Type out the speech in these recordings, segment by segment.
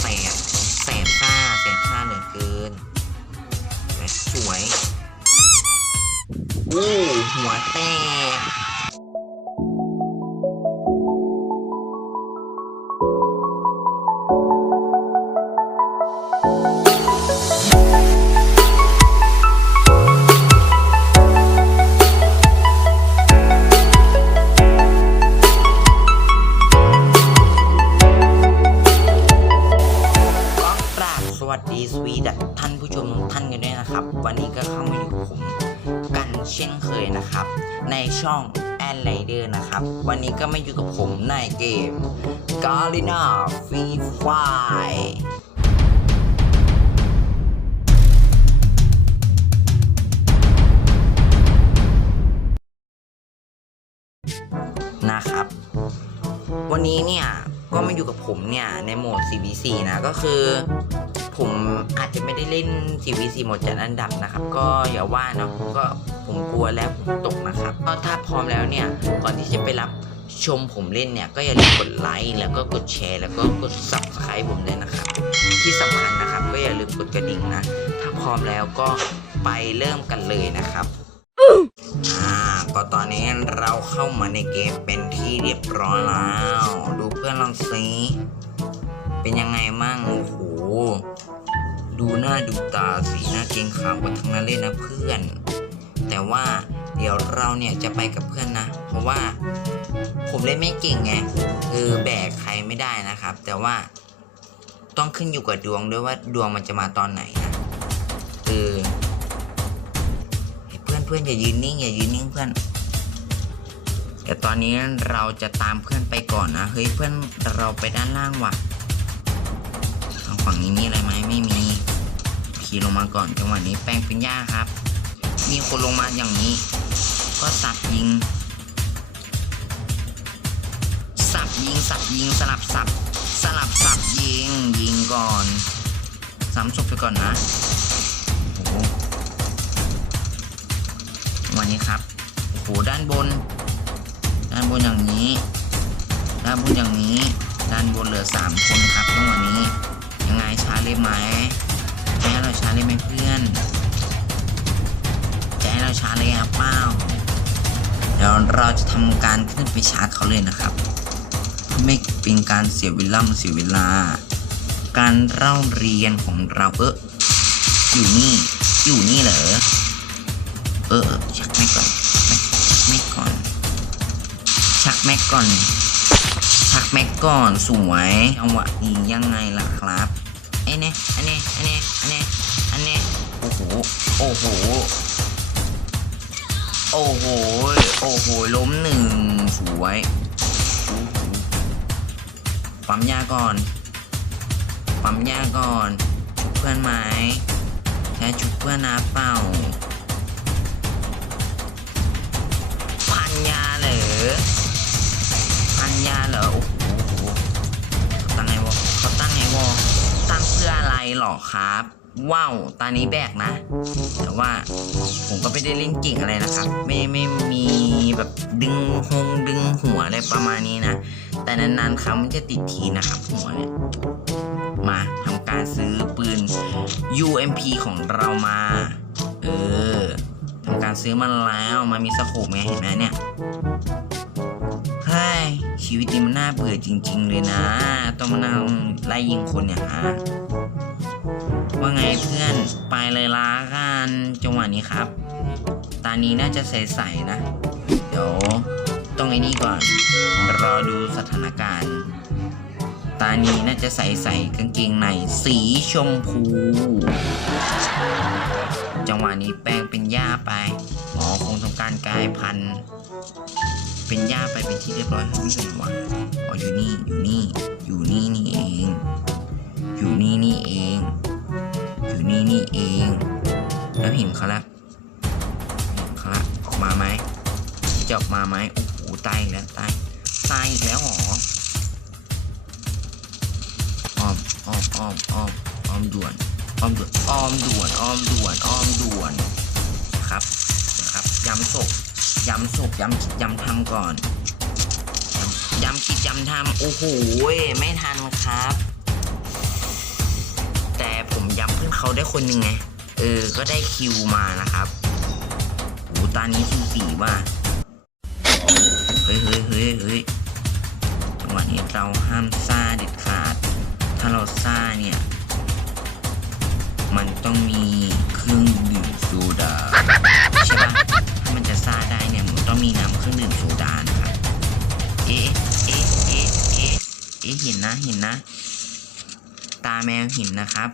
แสบแสบซ่าแสบซ่าเหลือเกินสวยอู้หัวแตก นะครับ วันนี้ก็เข้ามาอยู่กับผมกันเช่นเคยนะครับ ในช่องแอนไลเดอร์นะครับ วันนี้ก็มาอยู่กับผมในเกม g a r i n a Free Fire นะครับ วันนี้เนี่ยก็มาอยู่กับผมเนี่ยในโหมด CVC นะก็คือ ผมอาจจะไม่ได้เล่น CVC หมดจัดอันดับนะครับ ก็อย่าว่าเนาะก็ผมกลัวแล้วผมตกนะครับ ก็ถ้าพร้อมแล้วเนี่ย ก่อนที่จะไปรับชมผมเล่นเนี่ย ก็อย่าลืมกดไลค์แล้วก็กดแชร์ แล้วก็กด subscribe ผมด้วยนะครับ ที่สำคัญนะครับ ก็อย่าลืมกดกระดิ่งนะ ถ้าพร้อมแล้วก็ไปเริ่มกันเลยนะครับอ่าก็ตอนนี้เราเข้ามาในเกมเป็นที่เรียบร้อยแล้ว ดูเพื่อนเราสิเป็นยังไงมั่งโอ้โห ดูหน้าดูตาสีหน้าเกรงขามกันทั้งนั้นเลยนะเพื่อน แต่ว่าเดี๋ยวเราเนี่ยจะไปกับเพื่อนนะ เพราะว่าผมเล่นไม่เก่งไงคือแบกใครไม่ได้นะครับ แต่ว่าต้องขึ้นอยู่กับดวงด้วยว่าดวงมันจะมาตอนไหนนะคือเพื่อนเพื่อนอย่ายืนนิ่งอย่ายืนนิ่งเพื่อนแต่ตอนนี้เราจะตามเพื่อนไปก่อนนะเฮ้ยเพื่อนเราไปด้านล่างว่ะทางฝั่งนี้มีอะไรไหมไม่มี ขี่ลงมาก่อนจังหวะนี้แปลงเป็นหญ้าครับ มีคนลงมาอย่างนี้ ก็สับยิง สับยิงสับยิงสลับสับสลับสับยิงยิงก่อนซ้ำศพไปก่อนนะโอ้โหวันนี้ครับโอ้โหด้านบน ด้านบนอย่างนี้ ด้านบนอย่างนี้ ด้านบนเหลือสามคนครับจังหวะนี้ ยังไงช้าเลยไหม ให้เราช้าเลยไหมเพื่อนจะให้เราช้าเลยอะเปล่าเดี๋ยวเราจะทำการขึ้นไปชาร์จเขาเลยนะครับเพื่อไม่เป็นการเสียเวลาเสียเวลา การเล่าเรียนของเราเอออยู่นี่อยู่นี่เหรอเออชักแม็กก่อนแม็กก่อน ชักแม็กก่อนชักแม็กก่อนสวยจังหวะนี้ยังไงล่ะครับ อ้เนี่ยอันนี้อันนี้อันนี้อันนี้โอ้โหโอ้โหโอ้โหโอ้โหล้มหนึ่งสวยปั๊มยาก่อนปั๊มยาก่อนชุบเพื่อนไหมใช้ชุบเพื่อนนะเปล่าพันยาเหรอพันยาเหรอโอ้ หรอกครับว้าวตานี้แบกนะ แต่ว่าผมก็ไม่ได้เล่นเก่งอะไรนะครับ ไม่ไม่มีแบบดึงหงดึงหัวอะไรประมาณนี้นะ แต่นานๆครั้งมันจะติดทีนะครับหัวเนี่ยมาทำการซื้อปืน UMP ของเรามา เออทำการซื้อมาแล้วมันมีสโคปไงเห็นไหมเนี่ยเฮ้ยชีวิตนี้มันน่าเบื่อจริง ๆ เลยนะ ต้องมานั่งไล่ยิงคนเนี่ยฮะ ว่าไงเพื่อนไปเลยละกันจังหวะนี้ครับ ตานี้น่าจะใสๆนะ เดี๋ยวต้องไอ้นี่ก่อน รอดูสถานการณ์ ตานี้น่าจะใส่ๆกางเกงในสีชมพู จังหวะนี้แปลงเป็นหญ้าไปหมอคงทำการกลายพันธุ์เป็นหญ้าไปเป็นที่เรียบร้อยแล้วไม่ใช่หรอวะอ๋ออยู่นี่อยู่นี่อยู่นี่นี่เอง อยู่นี่นี่เอง อยู่นี่นี่เอง แล้วเห็นเขาล้วเห็นเขาล้วออกมาไหมจะออกมาไหมโอ้โหตายอีกแล้วตายตายอีกแล้วเหรออ้อมอ้อมอ้อมอ้อมอ้อมด่วนอ้อมด่วนอ้อมด่วนอ้อมด่วนอ้อมด่วนครับนะครับย้ำศพย้ำศพย้ำคิดย้ำทำก่อนย้ำย้ำคิดย้ำทำโอ้โหไม่ทันครับ เขาได้คนหนึ่งไง เออ ก็ได้คิวมานะครับโอ้ตานี้สูสีว่าเฮ้ยเฮ้ยเฮ้ยเฮ้ยจังหวะนี้เราห้ามซ่าเด็ดขาด ถ้าเราซ่าเนี่ย มันต้องมีเครื่องดื่มโซดาใช่ปะถ้ามันจะซ่าได้เนี่ยมันต้องมีน้ำเครื่องดื่มโซดานะครับ เอ๊ะเอ๊ะเอ๊ะเอ๊ะเอ๊ะเห็นนะเห็นนะ ตาแมวหินนะครับ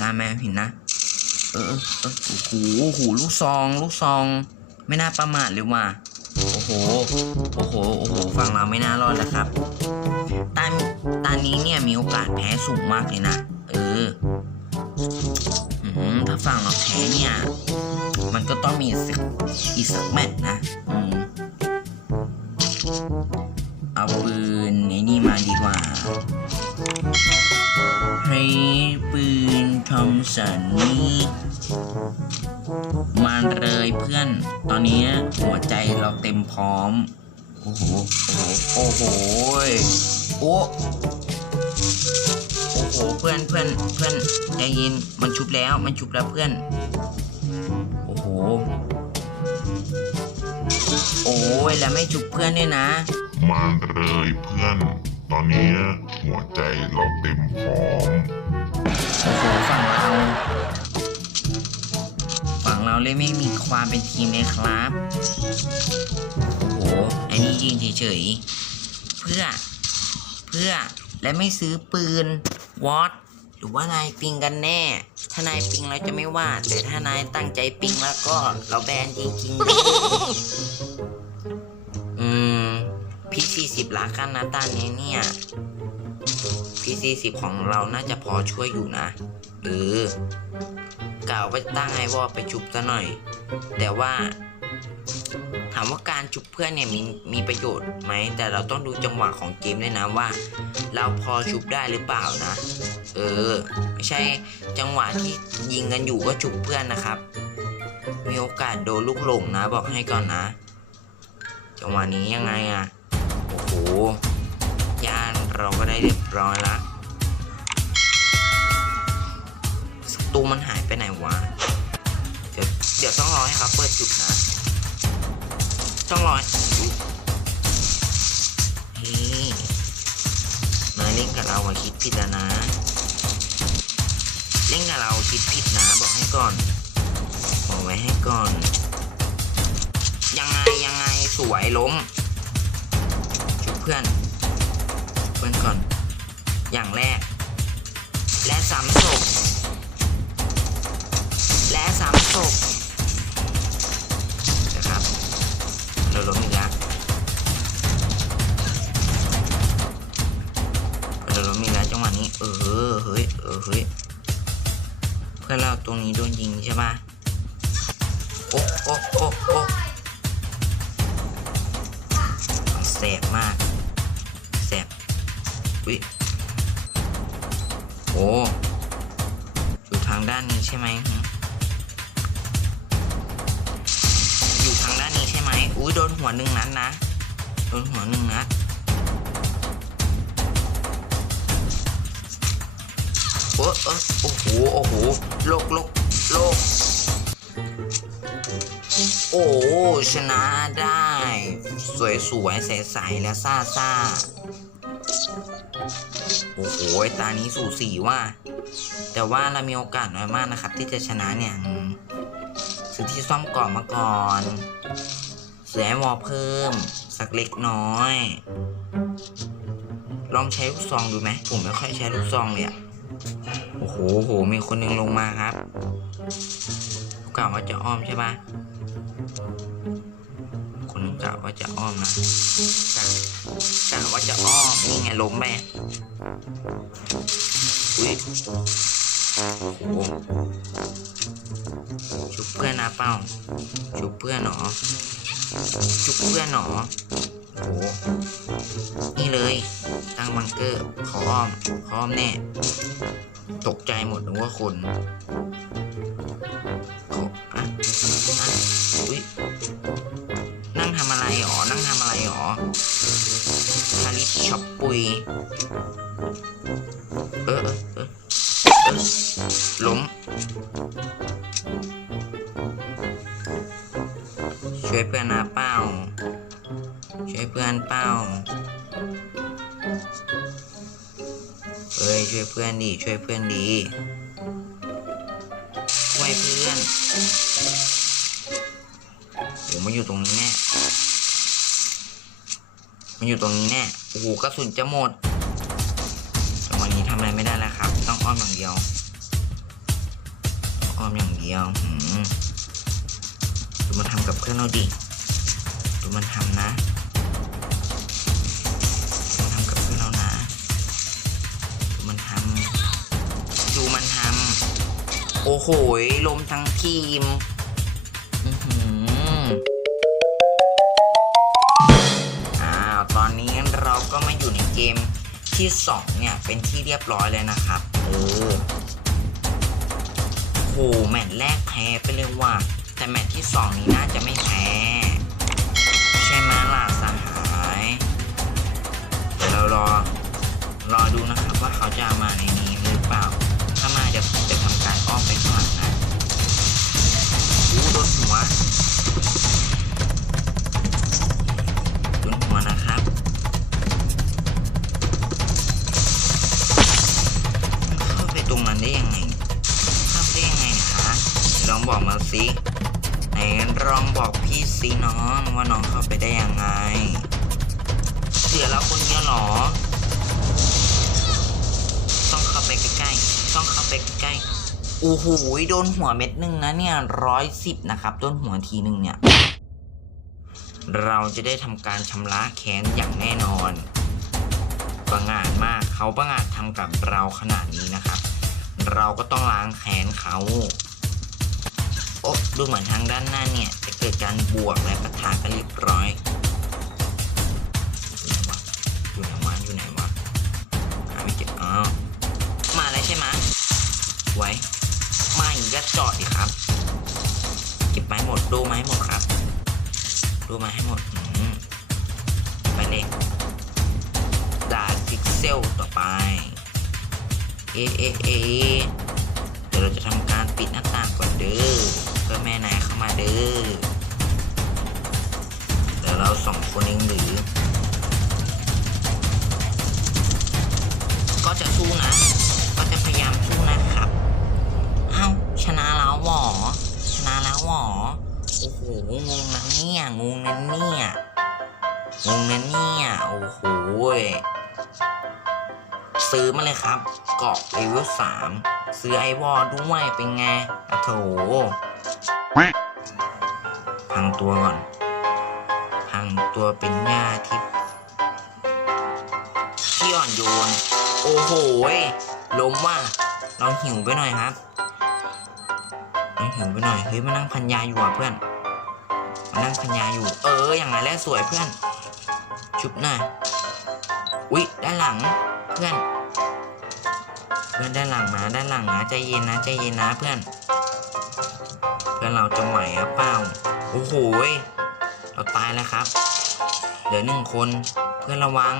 ตาแมวหินนะ เออเออโอ้โหโอ้โหลูกซอง ลูกซอง ไม่น่าประมาทเลยว่ะโอ้โห โอ้โห โอ้โห ฝั่งเราไม่น่ารอดแล้วครับ ตาตานี้เนี่ยมีโอกาสแพ้สูงมากเลยนะ เออถ้าฝั่งเราแพ้เนี่ย มันก็ต้องมีสักอีกสักแมตช์นะ ทอมสันนี่มาเลยเพื่อน ตอนนี้หัวใจเราเต็มพร้อมโอ้โหโอ้โห โอ้โห โอ้โอ้โห เพื่อนเพื่อนเพื่อนใจเย็น มันชุบแล้ว มันชุบแล้วเพื่อน โอ้โห โอ้ย แล้วไม่ชุบเพื่อนด้วยนะ มาเลยเพื่อน ตอนนี้หัวใจเราเต็มพร้อม โอ้โหฝั่งเรา ฝั่งเราเลยไม่มีความเป็นทีมเลยครับ โอ้โหไอ้นี่ยิงเฉยๆ เพื่อ เพื่อ และไม่ซื้อปืน วอตหรือว่านายปิงกันแน่ ถ้านายปิงเราจะไม่ว่า แต่ถ้านายตั้งใจปิงแล้วก็เราแบนจริงๆเลยอืม พี่สี่สิบล้ากันนะตอนนี้เนี่ย พีซีสิบของเราน่าจะพอช่วยอยู่นะเออกล่าวว่าตั้งไอวอลไปชุบซะหน่อย แต่ว่า ถามว่าการชุบเพื่อนเนี่ยมีมีประโยชน์ไหม แต่เราต้องดูจังหวะของเกมด้วยนะว่า เราพอชุบได้หรือเปล่านะ เออ ไม่ใช่จังหวะที่ยิงกันอยู่ก็ชุบเพื่อนนะครับ มีโอกาสโดนลูกหลงนะ บอกให้ก่อนนะ จังหวะนี้ยังไงอะโอ้โห เราก็ได้เรียบร้อยละศัตรูมันหายไปไหนวะ เดี๋ยวเดี๋ยวต้องรอให้เขาเปิดจุดนะต้องรอนายเล่นกับเราอะคิดผิดแล้วนะ เล่นกับเราคิดผิดนะบอกให้ก่อนบอกไว้ให้ก่อน ยังไงยังไงสวยล้มชุบเพื่อน ก่อน อย่างแรก และสามศพและสามศพนะครับเราล้มอีกแล้วเราล้มอีกแล้วจังหวะนี้เออเฮ้ยเออเฮ้ยเพื่อนเราตรงนี้โดนยิงใช่ปะโอ้โอ้โอ้โอ้แสบมาก อุ้ยโอ้อยู่ทางด้านนี้ใช่ไหมอยู่ทางด้านนี้ใช่ไหมอุ้ยโดนหัวหนึ่งนัดนะโดนหัวหนึ่งนัดโอ้เออโอ้โห โอ้โหโลกโลกโลกโอ้ชนะได้ สวยสวยใสใสๆและซ่าซ่าๆ โอ้โหตานี้สูสีว่า แต่ว่าเรามีโอกาสน้อยมากนะครับ ที่จะชนะเนี่ยซื้อที่ซ่อมก่อนมาก่อนเสือให้วอลเพิ่ม สักเล็กน้อย ลองใช้ลูกซองดูไหมผมไม่ค่อยใช้ลูกซองเลยอะโอ้โหโอ้โหมีคนหนึ่งลงมาครับกล่าวว่าจะอ้อมใช่ปะคนกล่าวว่าจะอ้อมนะ กล่ว่าจะอ้อมนี่ไงล้มไปอุ้ยโอ้โหชุบเพื่อนนะเป้า ชุบเพื่อนหนอ ชุบเพื่อนหนอโอ้โหนี่เลย ตั้งบังเกอร์ขออ้อมขออ้อมแน่ ตกใจหมดนึกว่าคนโอ้อะอะอุ้ยนั่งทำอะไรหรอ นั่งทำอะไรหรอ ทางนี้ชอปปุย เออเออล้ม ช่วยเพื่อนนะเป้า ช่วยเพื่อนเป้าเฮ้ยช่วยเพื่อนดีช่วยเพื่อนดี อยู่ตรงนี้แน่โอ้โหกระสุนจะหมดจังหวะนี้ทำอะไรไม่ได้แล้วครับ ต้องอ้อมอย่างเดียว อ้อมอย่างเดียวหืมดูมันทำกับเพื่อนเราดิดูมันทำนะมันทำกับเพื่อนเรานะดูมันทำดูมันทำโอ้โหลมทั้งทีม ก็มาอยู่ในเกมที่สองเนี่ยเป็นที่เรียบร้อยเลยนะครับเออโหแมตช์แรกแพ้ไปเลยว่ะแต่แมตช์ที่สองนี้น่าจะไม่แพ้ ใช่ไหมล่ะสหายเดี๋ยวเรารอรอดูนะครับว่าเขาจะมาในนี้หรือเปล่า ถ้ามาเดี๋ยวผมจะทำการอ้อมไปข้างหลังนะอู้โดนหัว สิไหนลองบอกพี่สิน้องว่าน้องเข้าไปได้ยังไง เสือแล้วคนเดียวหรอ ต้องเข้าไปใกล้ๆ ต้องเข้าไปใกล้ๆโอ้โหโดนหัวเม็ดหนึ่งนะเนี่ยร้อยสิบนะครับโดนหัวทีหนึ่งเนี่ย เราจะได้ทำการชำระแค้นอย่างแน่นอนประงาดมากเขาประงาดทำกับเราขนาดนี้นะครับ เราก็ต้องล้างแค้นเขา อ้ดูเหมือนทางด้านหน้าเนี่ยจะเกิดการบวกและปะทะกันเรียบร้อยอยู่ไหนวะอยู่ไหนวะหาไม่เจออ้าวมาแล้วใช่ไหมไว้มาอย่างนี้ก็จอดดิครับ เก็บไม้หมดดูไม้หมดครับ ดูไม้ให้หมดอืมไปเลยดาดพิกเซลต่อไป เอเอเอเดี๋ยวเราจะทำการปิดหน้าต่างก่อนเด้อ เพื่อแม่นายเข้ามาเด้อเดี๋ยวเราสองคนเองหรือ ก็จะสู้นะ ก็จะพยายามสู้นะครับเอ้าชนะแล้วหวอชนะแล้วหวอโอ้โหงงนะเนี่ยงงนะเนี่ยงงนะเนี่ย โอ้โหซื้อมาเลยครับ เกาะเลเวลสามซื้อไอวอลด้วยเป็นไงอะโถ พังตัวก่อน พังตัวเป็นหญ้าที่ที่อ่อนโยน โอ้โหล้มว่ะเราหิวไปหน่อยครับเราหิวไปหน่อย เฮ้ยมานั่งพันยาอยู่อะเพื่อนมานั่งพันยาอยู่ เออ อย่างไรแล้วสวยเพื่อน ชุบหน่อยอุ๊ย ด้านหลัง เพื่อน เพื่อนด้านหลังนะด้านหลังนะใจเย็นนะใจเย็นนะเพื่อน เพื่อนเราจะไหวหรือเปล่าโอ้โหเราตายแล้วครับเหลือหนึ่งคนเพื่อนระวัง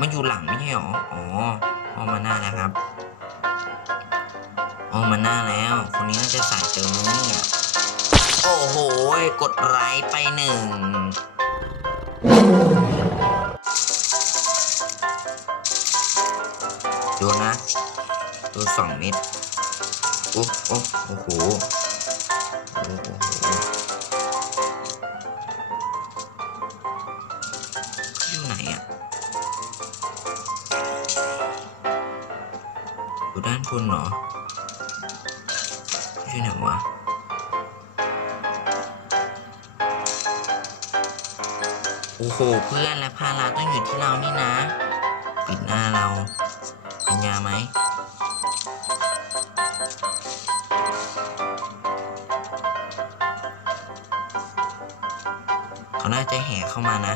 มันอยู่หลังไม่ใช่หรออ๋อออกมาหน้าแล้วครับออกมาหน้าแล้ว คนนี้น่าจะสายเติมนะเนี่ยโอ้โหกดไลค์ไปหนึ่งดูนะ ดูสองเม็ด โอ้โอ้โอ้โหโอยู่ไหนอะอยู่ด้านบนเหรออยู่ไหนวะโอ้โห เพื่อนและพาราต้องอยู่ที่เรานี่นะ ปิดหน้าเราปัญญาไหม เขาน่าจะแห่เข้ามานะ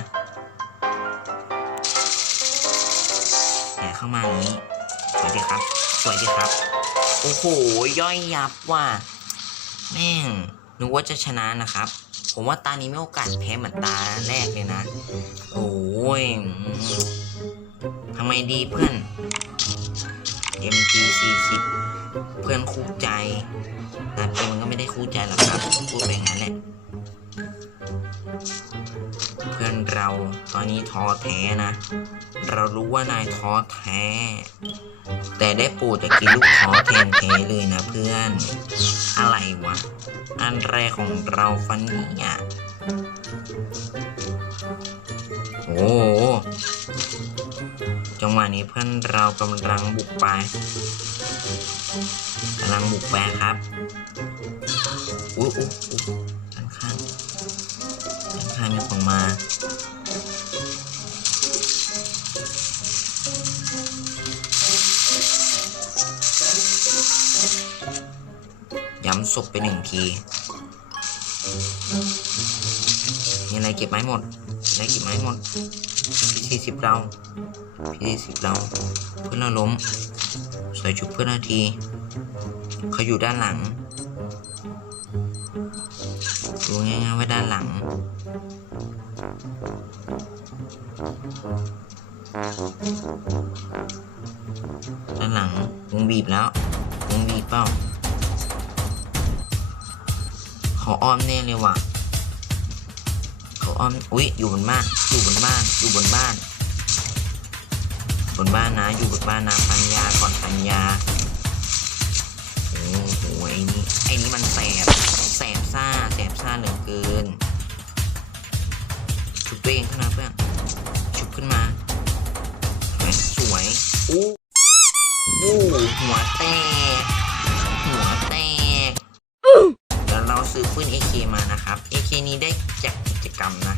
แห่เข้ามาอย่างนี้ สวยดีครับ สวยดีครับ โอ้โห ย่อยยับว่ะ แม่ง นึกว่าจะชนะนะครับ ผมว่าตานี้ไม่โอกาสแพ้เหมือนตาแรกเลยนะ โอ้ยทำไมดีเพื่อน MG 40 เพื่อนคู่ใจแต่จริงมันก็ไม่ได้คู่ใจหรอกครับ พูดไปงั้นแหละ เรา ตอนนี้ท้อแท้นะ เรารู้ว่านายท้อแท้ แต่ได้โปรดจะกินลูกท้อแทนเทเลยนะเพื่อน อะไรวะ อันแรกของเราฟันนี่ยโอ้โหจังหวะนี้เพื่อนเรากำลังบุกไปกำลังบุกไปครับ อุ้ย ศพไปหนึ่งทีมีอะไรเก็บไม้หมดมีอะไรเก็บไม้หมดพี่สี่สิบเราพี่สี่สิบเราเพื่อนเราล้มใส่ชุดเพื่อนนาทีเขาอยู่ด้านหลังดูง่ายๆว่าด้านหลังด้านหลังวงบีบแล้ววงบีบเปล่า เขาอ้อมแน่เลยว่ะ เขาอ้อม อุ๊ย อยู่บนบ้าน อยู่บนบ้าน อยู่บนบ้าน บนบ้านนะ อยู่บนบ้านนะ ปัญญา ก่อนปัญญา โอ้โห ไอ้นี่ ไอ้นี่มันแสบ แสบซ่า แสบซ่าเหลือเกิน ชุบตัวเองขึ้นมาเพื่อน ชุบขึ้นมาเฮ้ยสวย อู้ นี้ได้จากกิจกรรมนะ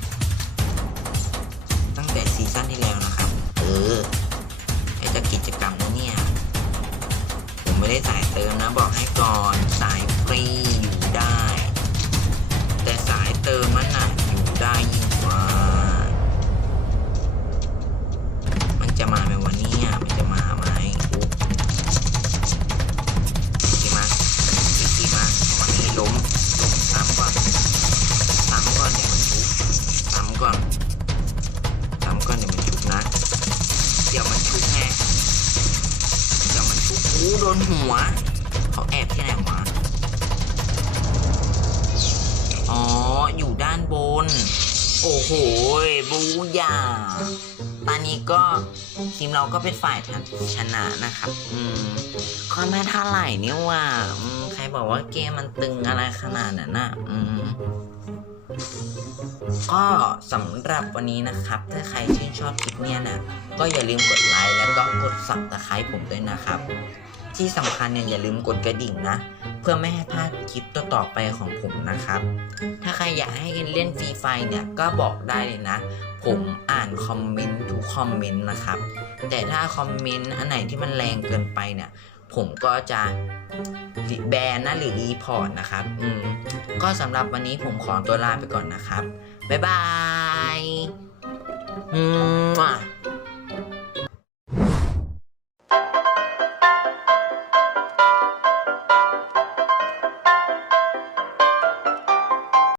โดนหัว เขาแอบที่ไหนวะอ๋อ อยู่ด้านบน โอ้โห บูยาตอนนี้ก็ทีมเราก็เป็นฝ่ายชนะนะครับ อืมก็ไม่เท่าไหร่นี่ว่าใครบอกว่าเกมมันตึงอะไรขนาดนั้นน่ะอืมก็สำหรับวันนี้นะครับ ถ้าใครชื่นชอบคลิปเนี้ยนะ ก็อย่าลืมกดไลค์แล้วก็กดสับตะไคร้ผมด้วยนะครับ ที่สำคัญเนี่ยอย่าลืมกดกระดิ่งนะ เพื่อไม่ให้พลาดคลิปต่อๆไปของผมนะครับ ถ้าใครอยากให้เล่นฟรีไฟเนี่ยก็บอกได้เลยนะ ผมอ่านคอมเมนต์ทุกคอมเมนต์นะครับ แต่ถ้าคอมเมนต์อันไหนที่มันแรงเกินไปเนี่ย ผมก็จะแบนนะหรือรีพอร์ตนะครับ อืม ก็สำหรับวันนี้ผมขอตัวลาไปก่อนนะครับ บ๊ายบาย อืม